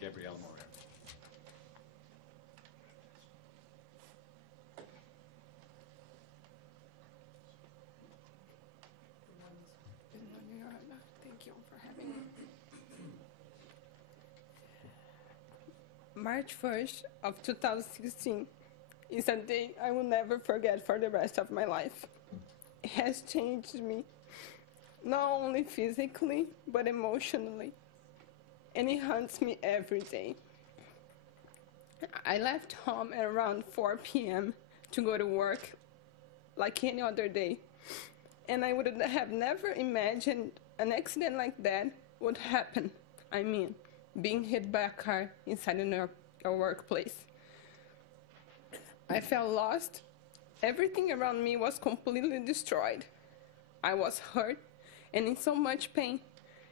Gabriela Moreira. Thank you for having me. March 1st of 2016 is a day I will never forget for the rest of my life. It has changed me, not only physically, but emotionally, and it haunts me every day. I left home at around 4 p.m. to go to work like any other day, and I would have never imagined an accident like that would happen. I mean, being hit by a car inside a workplace. I felt lost. Everything around me was completely destroyed. I was hurt and in so much pain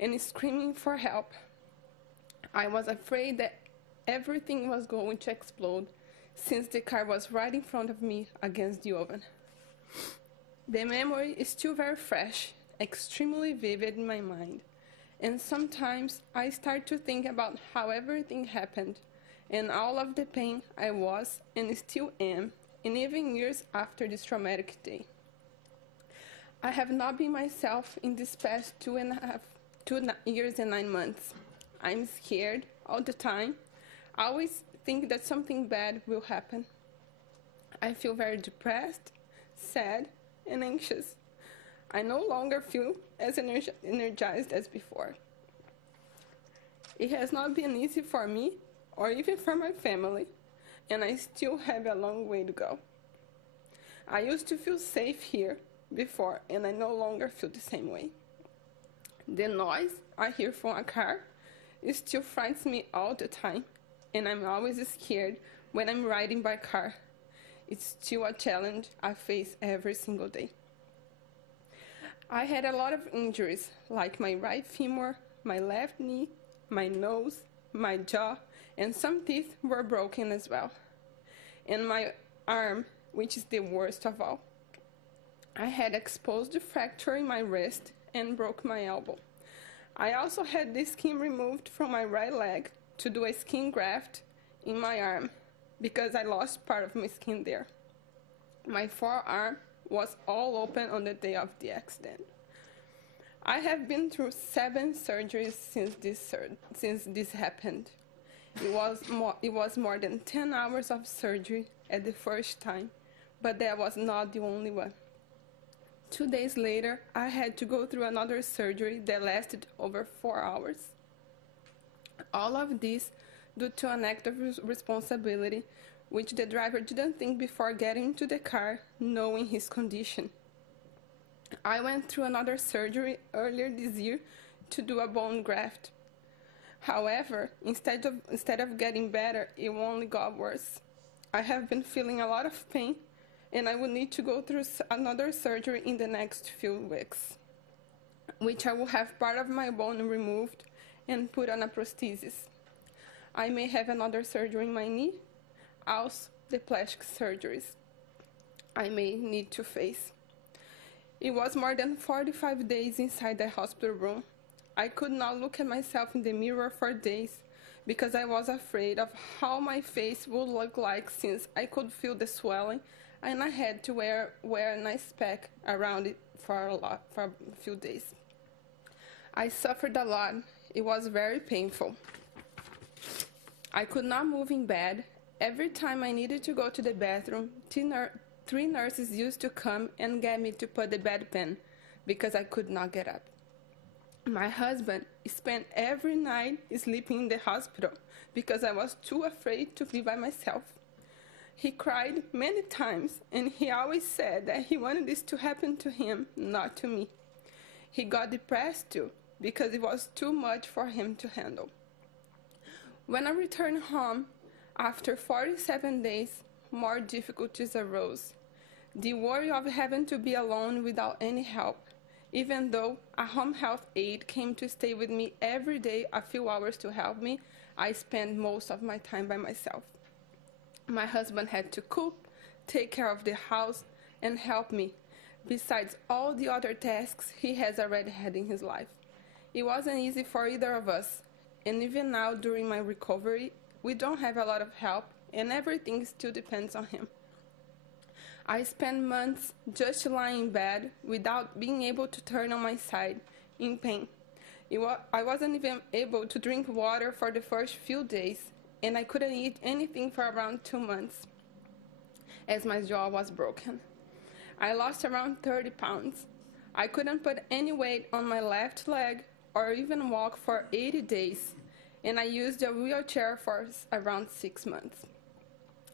and screaming for help. I was afraid that everything was going to explode since the car was right in front of me against the oven. The memory is still very fresh, extremely vivid in my mind, and sometimes I start to think about how everything happened and all of the pain I was and still am, and even years after this traumatic day. I have not been myself in these past 2 years and 9 months. I'm scared all the time. I always think that something bad will happen. I feel very depressed, sad, and anxious. I no longer feel as energized as before. It has not been easy for me or even for my family, and I still have a long way to go. I used to feel safe here before, and I no longer feel the same way. The noise I hear from a car still frightens me all the time, and I'm always scared when I'm riding by car. It's still a challenge I face every single day. I had a lot of injuries, like my right femur, my left knee, my nose, my jaw, and some teeth were broken as well. And my arm, which is the worst of all. I had exposed fracture in my wrist and broke my elbow. I also had the skin removed from my right leg to do a skin graft in my arm because I lost part of my skin there. My forearm was all open on the day of the accident. I have been through 7 surgeries since this happened. It was more than 10 hours of surgery at the first time, but that was not the only one. 2 days later, I had to go through another surgery that lasted over 4 hours. All of this due to an act of responsibility, which the driver didn't think before getting into the car, knowing his condition. I went through another surgery earlier this year to do a bone graft. However, instead of getting better, it only got worse. I have been feeling a lot of pain, and I will need to go through another surgery in the next few weeks, which I will have part of my bone removed and put on a prosthesis. I may have another surgery in my knee, also the plastic surgeries I may need to face. It was more than 45 days inside the hospital room. I could not look at myself in the mirror for days because I was afraid of how my face would look like since I could feel the swelling, and I had to wear a nice pack around it for a few days. I suffered a lot. It was very painful. I could not move in bed. Every time I needed to go to the bathroom, 3 nurses used to come and get me to put the bedpan because I could not get up. My husband spent every night sleeping in the hospital because I was too afraid to be by myself. He cried many times, and he always said that he wanted this to happen to him, not to me. He got depressed too because it was too much for him to handle. When I returned home, after 47 days, more difficulties arose. The worry of having to be alone without any help, even though a home health aide came to stay with me every day a few hours to help me, I spent most of my time by myself. My husband had to cook, take care of the house, and help me, besides all the other tasks he has already had in his life. It wasn't easy for either of us, and even now during my recovery, we don't have a lot of help, and everything still depends on him. I spent months just lying in bed without being able to turn on my side, in pain. I wasn't even able to drink water for the first few days, and I couldn't eat anything for around 2 months, as my jaw was broken. I lost around 30 pounds. I couldn't put any weight on my left leg or even walk for 80 days, and I used a wheelchair for around 6 months.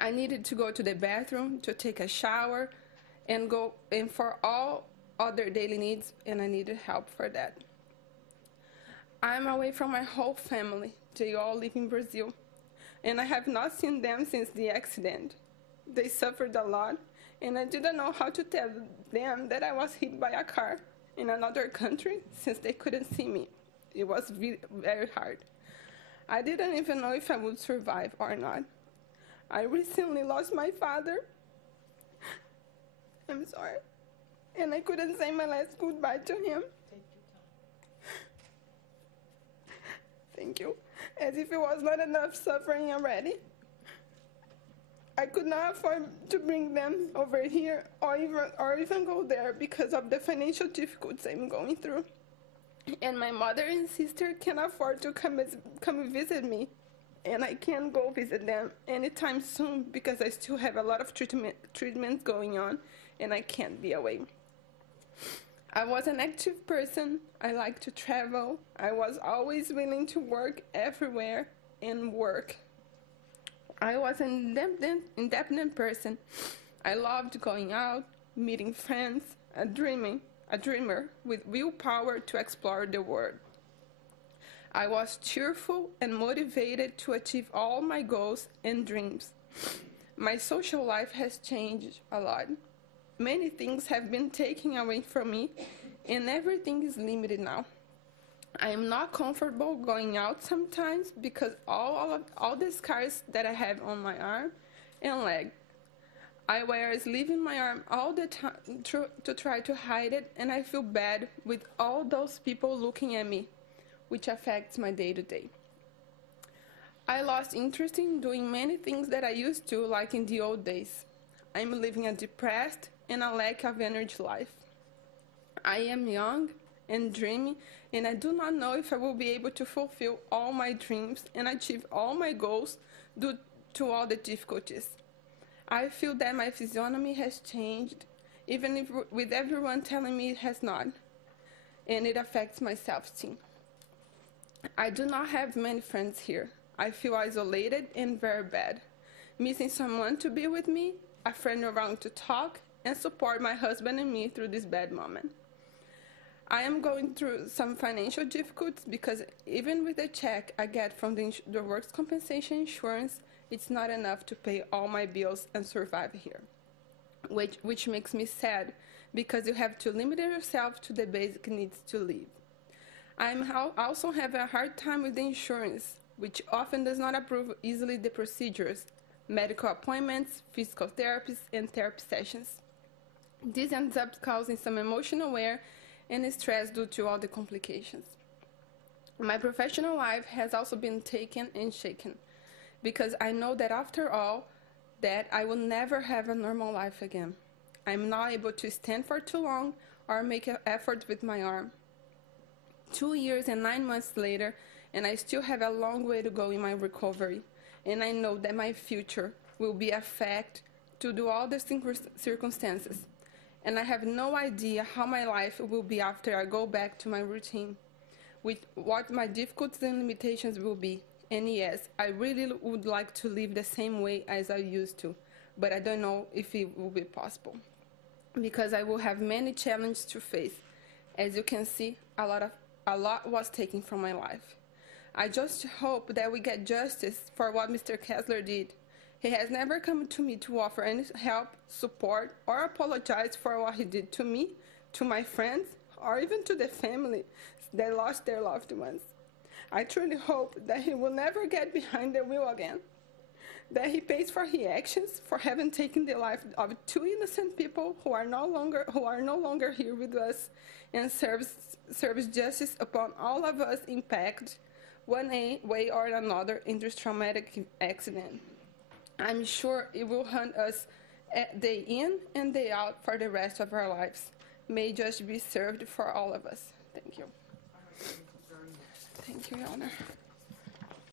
I needed to go to the bathroom, to take a shower, and for all other daily needs, and I needed help for that. I'm away from my whole family. They all live in Brazil, and I have not seen them since the accident. They suffered a lot, and I didn't know how to tell them that I was hit by a car in another country since they couldn't see me. It was very hard. I didn't even know if I would survive or not. I recently lost my father. I'm sorry. And I couldn't say my last goodbye to him. Thank you. As if it was not enough suffering already. I could not afford to bring them over here or even go there because of the financial difficulties I'm going through. And my mother and sister can afford to come visit me. And I can't go visit them anytime soon because I still have a lot of treatments going on and I can't be away. I was an active person. I like to travel. I was always willing to work everywhere and work. I was an independent person. I loved going out, meeting friends, a dreamer with willpower to explore the world. I was cheerful and motivated to achieve all my goals and dreams. My social life has changed a lot. Many things have been taken away from me, and everything is limited now. I am not comfortable going out sometimes because all the scars that I have on my arm and leg. I wear a sleeve in my arm all the time to try to hide it, and I feel bad with all those people looking at me, which affects my day-to-day. I lost interest in doing many things that I used to, like in the old days. I'm living a depressed and a lack of energy life. I am young and dreamy, and I do not know if I will be able to fulfill all my dreams and achieve all my goals due to all the difficulties. I feel that my physiognomy has changed, even if with everyone telling me it has not, and it affects my self-esteem. I do not have many friends here. I feel isolated and very bad, missing someone to be with me, a friend around to talk, and support my husband and me through this bad moment. I am going through some financial difficulties because even with the check I get from the works compensation insurance, it's not enough to pay all my bills and survive here, which makes me sad because you have to limit yourself to the basic needs to live. I'm also having a hard time with the insurance, which often does not approve easily the procedures, medical appointments, physical therapies, and therapy sessions. This ends up causing some emotional wear and stress due to all the complications. My professional life has also been taken and shaken because I know that after all that I will never have a normal life again. I'm not able to stand for too long or make an effort with my arm. 2 years and 9 months later, and I still have a long way to go in my recovery, and I know that my future will be affected due to all the circumstances, and I have no idea how my life will be after I go back to my routine, with what my difficulties and limitations will be. And yes, I really would like to live the same way as I used to, but I don't know if it will be possible, because I will have many challenges to face. As you can see, a lot was taken from my life. I just hope that we get justice for what Mr. Kessler did. He has never come to me to offer any help, support, or apologize for what he did to me, to my friends, or even to the family that lost their loved ones. I truly hope that he will never get behind the wheel again, that he pays for his actions for having taken the life of 2 innocent people who are no longer here with us, and serves justice upon all of us impacted, way or another in this traumatic accident. I'm sure it will haunt us day in and day out for the rest of our lives. May just be served for all of us. Thank you. Thank you, Your Honor.